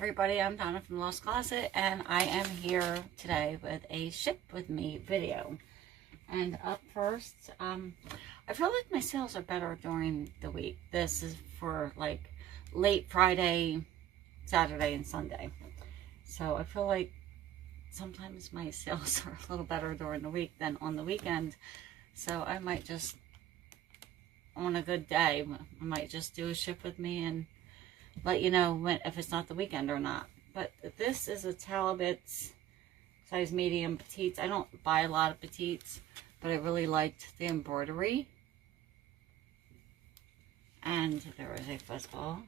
everybody, I'm Donna from Lost Closet, and I am here today with a ship with me video. And up first, I feel like my sales are better during the week. This is for like late Friday, Saturday, and Sunday. So I feel like sometimes my sales are a little better during the week than on the weekend. So I might just, on a good day, I might just do a ship with me and let you know when, if it's not the weekend or not. But this is a Talbot's size medium petites. I don't buy a lot of petites, but I really liked the embroidery. And there is a fuzzball.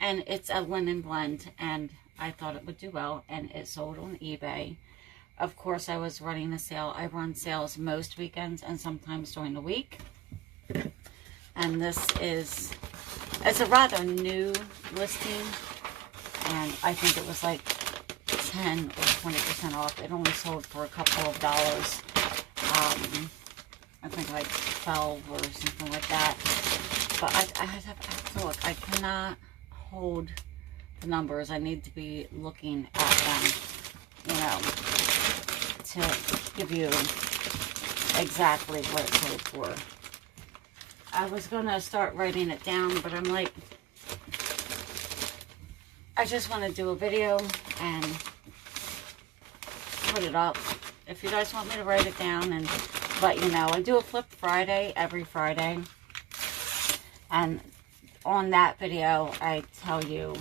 And it's a linen blend, and I thought it would do well, and it sold on eBay. Of course, I was running a sale. I run sales most weekends and sometimes during the week. And this is, it's a rather new listing, and I think it was like 10 or 20% off. It only sold for a couple of dollars. I think like 12 or something like that. But I have to look. I cannot hold the numbers. I need to be looking at them, you know, to give you exactly what it sold for. I was going to start writing it down, but I'm like, I just want to do a video and put it up. If you guys want me to write it down and let you know, I do a flip Friday every Friday. And on that video, I tell you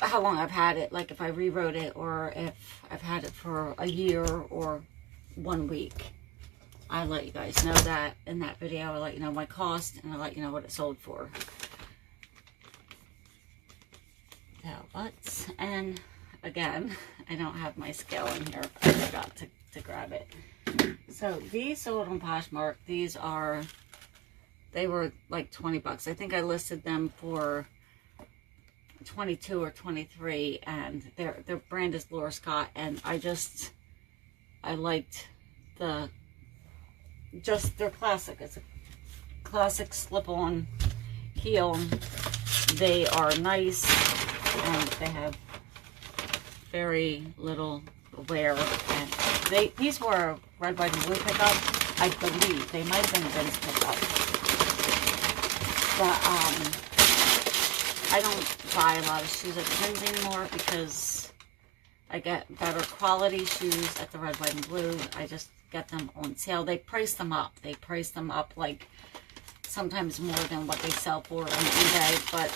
how long I've had it, like if I rewrote it or if I've had it for a year or 1 week. I let you guys know that in that video. I let you know my cost, and I let you know what it sold for. Talbots. And again, I don't have my scale in here. I forgot to grab it. So these sold on Poshmark. These are, they were like 20 bucks. I think I listed them for 22 or 23, and their brand is Laura Scott, and I liked they're classic. It's a classic slip-on heel. They are nice, and they have very little wear. And these were red, white, and blue pickup. I believe they might have been Vince pickup, but I don't buy a lot of shoes at Vince anymore because I get better quality shoes at the red, white, and blue. I just get them on sale. They price them up. They price them up like sometimes more than what they sell for on eBay, but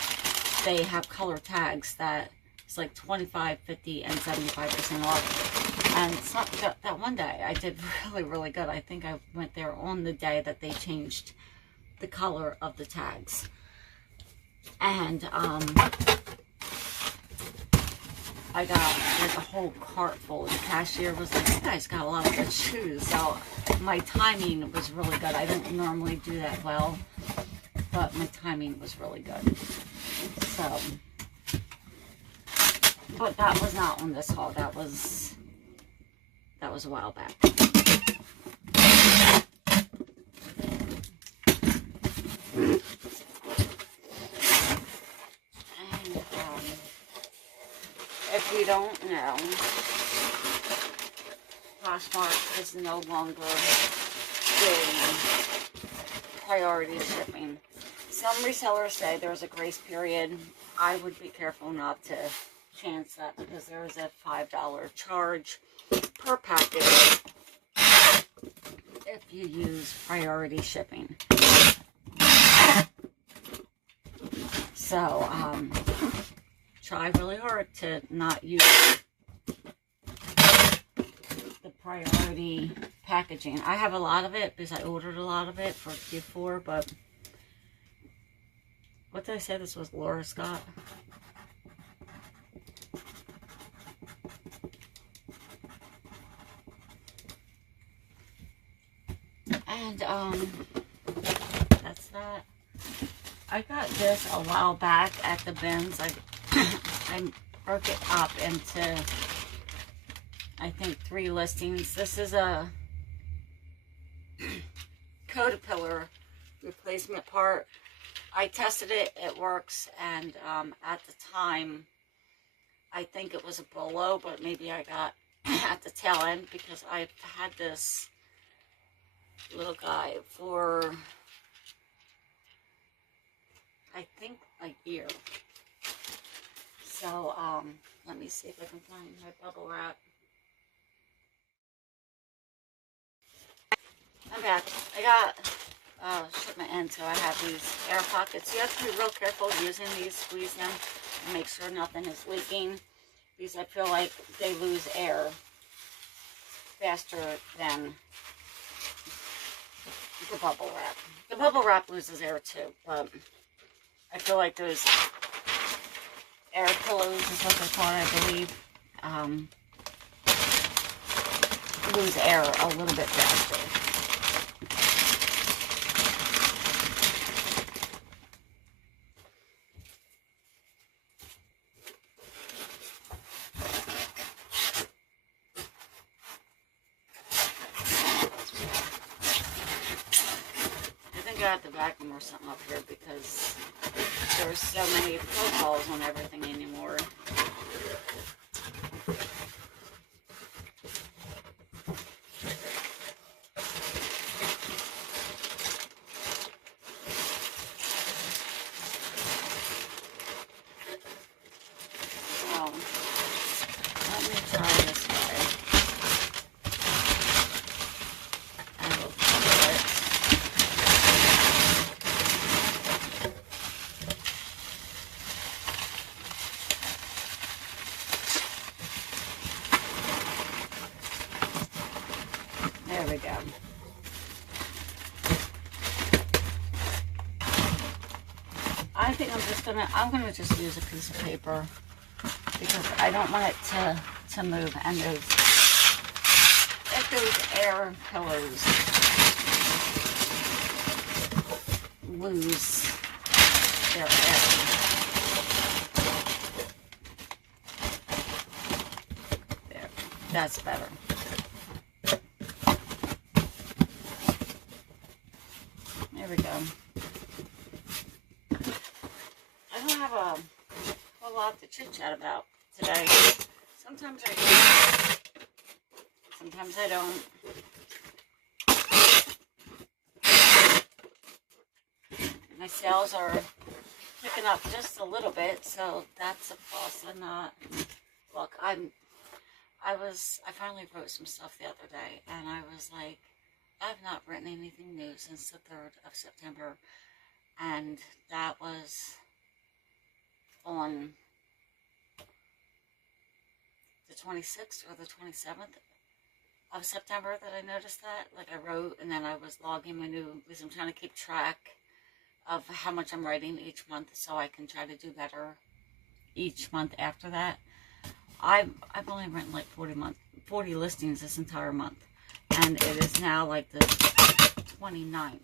they have color tags that it's like 25, 50, and 75% off. And it's not that one day I did really, really good. I think I went there on the day that they changed the color of the tags. And I got like a whole cart full. The cashier was like, you guys got a lot of good shoes. So my timing was really good. I don't normally do that well, but my timing was really good. So, but that was not on this haul. That was a while back. If you don't know, Poshmark is no longer doing priority shipping. Some resellers say there's a grace period. I would be careful not to chance that because there is a $5 charge per package if you use priority shipping. So, try really hard to not use the priority packaging. I have a lot of it because I ordered a lot of it for Q4, but what did I say? This was Laura Scott. And that's that. I got this a while back at the bins. I broke it up into, I think, 3 listings. This is a Caterpillar replacement part. I tested it, it works, and at the time, I think it was a bolo, but maybe I got at the tail end because I've had this little guy for, I think, a year. So, let me see if I can find my bubble wrap. I'm back. I got shipment in, so I have these air pockets. You have to be real careful using these, squeeze them, and make sure nothing is leaking, because I feel like they lose air faster than the bubble wrap. The bubble wrap loses air too, but I feel like those air pillows is what they're called, I believe, lose air a little bit faster. I have to vacuum or something up here because there's so many protocols on everything anymore. So, let me try this way. I will cover it. There we go. I think I'm gonna just use a piece of paper because I don't want it to move, and if those air pillows lose their air. There, that's better. There we go. I don't have a whole lot to chit chat about today. Sometimes I do. Sometimes I don't. My sales are picking up just a little bit, so that's a plus. I'm not. Look, I finally wrote some stuff the other day, and I was like, I've not written anything new since the 3rd of September, and that was on the 26th or the 27th of September that I noticed that. Like, I wrote, and then I was logging my new, because I'm trying to keep track of how much I'm writing each month so I can try to do better each month after that. I've only written like 40 listings this entire month, and it is now like the 29th.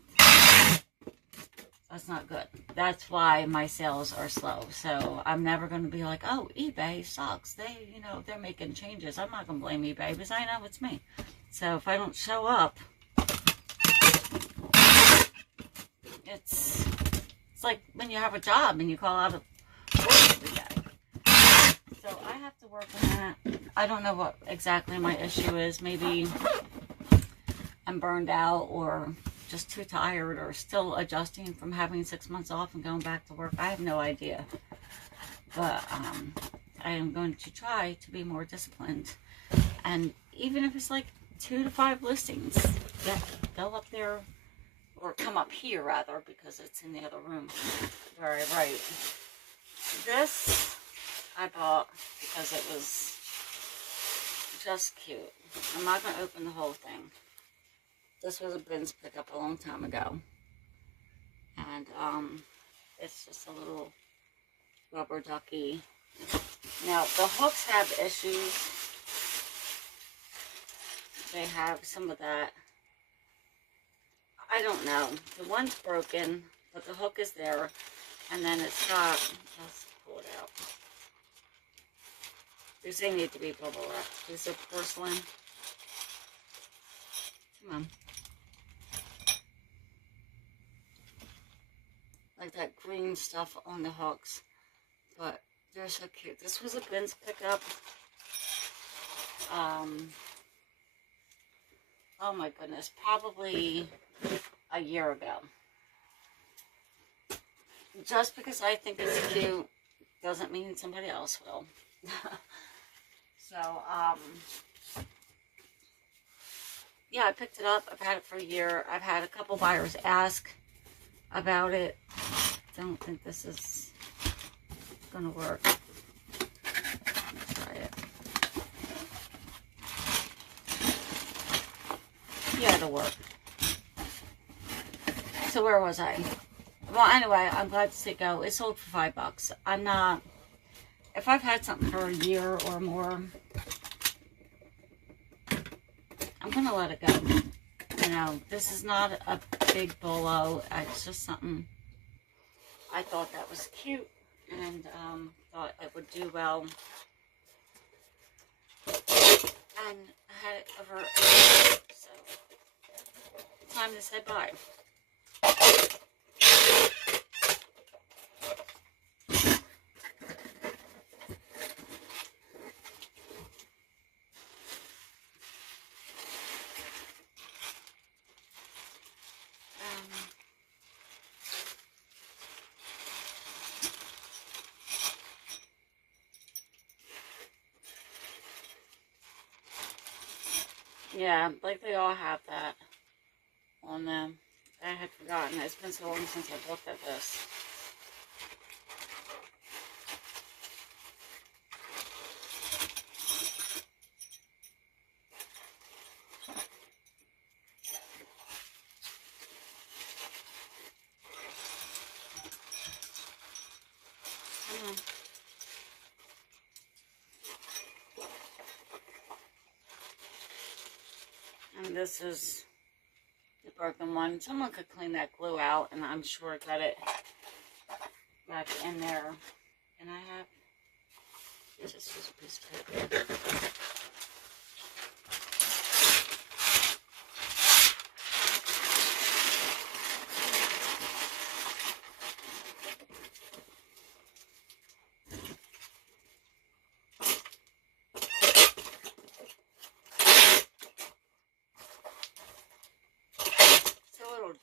That's not good. That's why my sales are slow. So I'm never going to be like, oh, eBay sucks. They're making changes. I'm not going to blame eBay because I know it's me. So if I don't show up, it's like when you have a job and you call out of work every day. So I have to work on that. I don't know what exactly my issue is. Maybe I'm burned out or just too tired or still adjusting from having 6 months off and going back to work. I have no idea. But I am going to try to be more disciplined. And even if it's like 2 to 5 listings, go up there, or come up here rather, because it's in the other room where I write. This I bought because it was just cute. I'm not going to open the whole thing. This was a bins pickup a long time ago. And it's just a little rubber ducky. Now, the hooks have issues. They have some of that. I don't know. The one's broken, but the hook is there. And then it's got, let's pull it out. These they need to be bubble wrapped. These are porcelain. Come on. like that green stuff on the hooks. But they're so cute. This was a bins pickup. Oh my goodness, probably a year ago. Just because I think it's cute doesn't mean somebody else will. So, yeah, I picked it up. I've had it for a year. I've had a couple buyers ask about it. Don't think this is gonna work. Let's try it. Yeah, it'll work. So where was I? Well, anyway, I'm glad to see it go. It sold for $5. I'm not... If I've had something for a year or more, I'm going to let it go. You know, this is not a big bolo. It's just something I thought that was cute and thought it would do well. And I had it over, so time to say bye. Yeah, like they all have that on them. I had forgotten. It's been so long since I've looked at this. And this is the broken one. Someone could clean that glue out, and I'm sure get it back in there. And I have, this is just a piece of paper.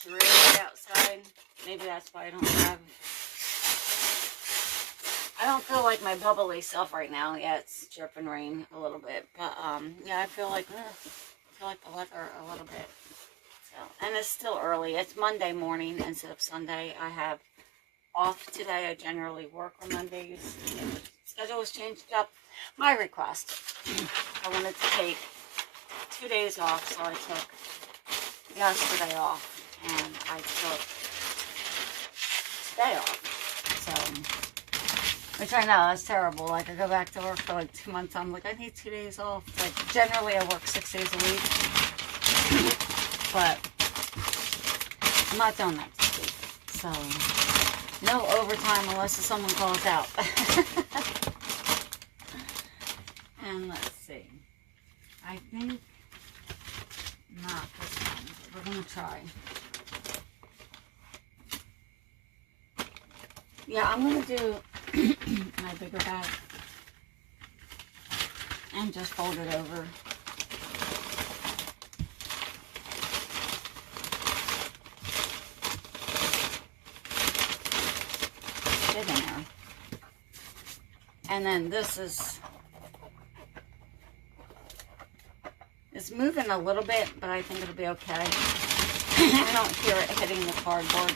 Dreary outside. Maybe that's why I don't feel like my bubbly self right now. Yeah, it's dripping rain a little bit, but yeah, I feel like the weather a little bit. So, and it's still early. It's Monday morning instead of Sunday. I have off today. I generally work on Mondays. The schedule was changed up. My request. I wanted to take 2 days off, so I took yesterday off. And I took today off. So, which I know, that's terrible. Like, I go back to work for like 2 months. I'm like, I need 2 days off. Like, generally I work 6 days a week. But I'm not doing that this week. So, no overtime unless someone calls out. And let's see. I think not this one. We're going to try. Yeah, I'm going to do my bigger bag and just fold it over. Get in there. And then this is, it's moving a little bit, but I think it'll be okay. I don't hear it hitting the cardboard.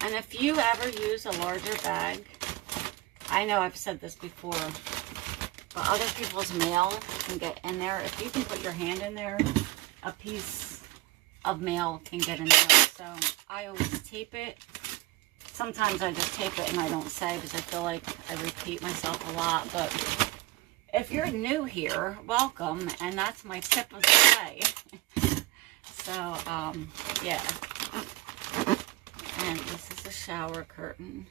And if you ever use a larger bag, I know I've said this before, but other people's mail can get in there. If you can put your hand in there, a piece of mail can get in there. So I always tape it. Sometimes I just tape it and I don't say because I feel like I repeat myself a lot. But if you're new here, welcome. And that's my tip of the day. So, yeah. And this is a shower curtain.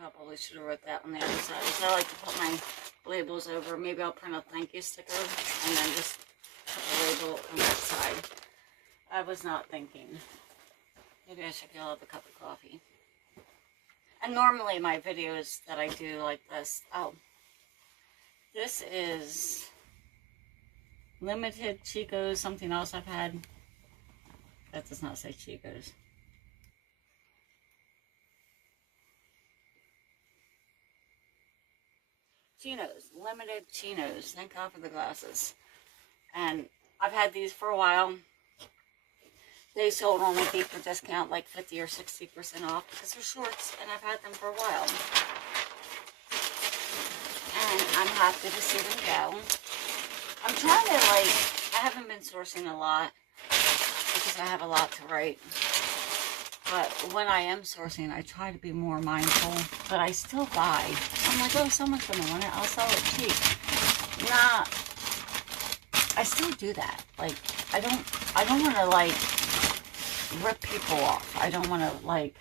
probably should have wrote that on the other side. So I like to put my labels over. Maybe I'll print a thank you sticker and then just put the label on that side. I was not thinking. Maybe I should fill up a cup of coffee. And normally my videos that I do like this. Oh, this is Limited Chico's, something else I've had. That does not say Chico's. Chinos, limited chinos. Thank God for the glasses. And I've had these for a while. They sold on a deeper discount, like 50 or 60% off, because they're shorts, and I've had them for a while. And I'm happy to see them go. I'm trying to, like, I haven't been sourcing a lot, because I have a lot to write. But when I am sourcing, I try to be more mindful. But I still buy. I'm like, oh, someone's going to want it. I'll sell it cheap. Nah. I still do that. Like, I don't want to, like, rip people off. I don't want to, like,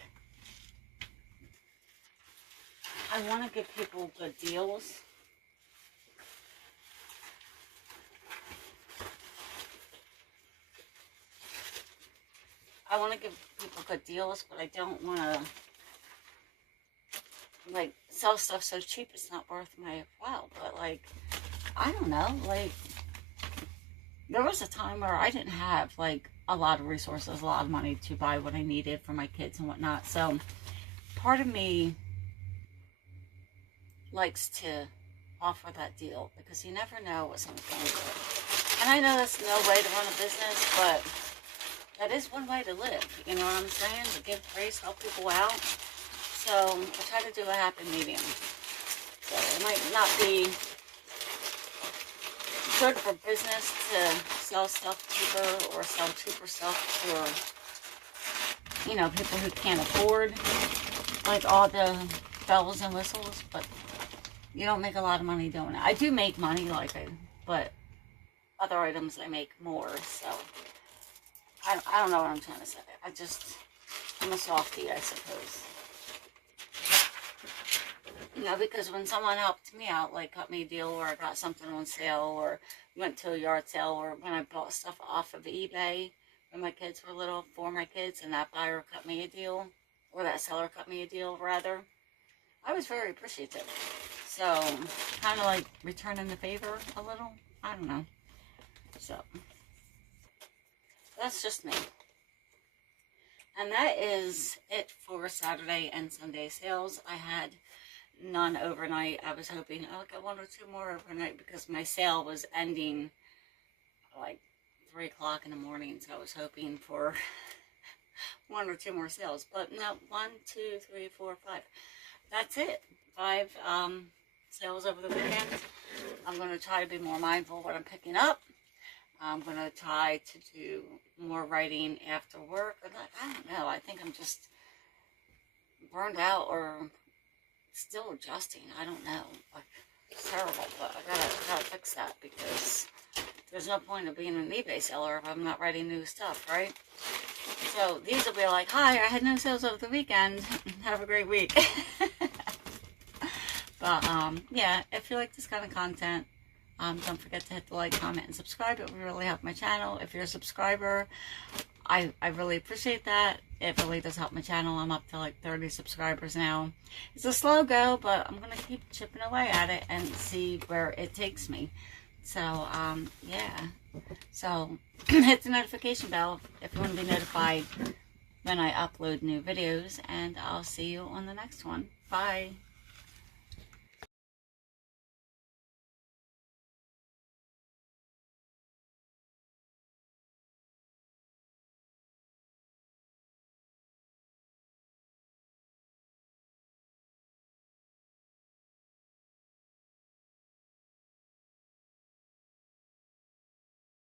I want to give people good deals. I want to give people good deals, but I don't want to, like, sell stuff so cheap it's not worth my while. But, like, I don't know, like, there was a time where I didn't have, like, a lot of resources, a lot of money to buy what I needed for my kids and whatnot. So, part of me likes to offer that deal because you never know what someone's going through. And I know that's no way to run a business, but that is one way to live, you know what I'm saying? To give grace, help people out. So, I try to do a happy medium. So, it might not be good for business to sell stuff cheaper or sell cheaper stuff for, you know, people who can't afford, like, all the bells and whistles, but you don't make a lot of money doing it. I do make money, but other items I make more, so I don't know what I'm trying to say. I'm a softie, I suppose. You know, because when someone helped me out, like cut me a deal, or I got something on sale, or went to a yard sale, or when I bought stuff off of eBay when my kids were little, for my kids, and that buyer cut me a deal, or that seller cut me a deal, rather, I was very appreciative. So, kind of like returning the favor a little. I don't know. So, that's just me. And that is it for Saturday and Sunday sales. I had none overnight. I was hoping I'll get one or two more overnight because my sale was ending like 3 o'clock in the morning. So I was hoping for one or two more sales. But no, 1, 2, 3, 4, 5. That's it. 5 sales over the weekend. I'm going to try to be more mindful of what I'm picking up. I'm going to try to do more writing after work. I don't know. I think I'm just burned out or still adjusting. I don't know. Like, it's terrible, but I gotta fix that because there's no point of being an eBay seller if I'm not writing new stuff, right? So these will be like, hi, I had no sales over the weekend. Have a great week. But yeah, if you like this kind of content, don't forget to hit the like, comment, and subscribe. It would really help my channel. If you're a subscriber, I really appreciate that. It really does help my channel. I'm up to like 30 subscribers now. It's a slow go, but I'm going to keep chipping away at it and see where it takes me. So, yeah. So, hit the notification bell if you want to be notified when I upload new videos. And I'll see you on the next one. Bye.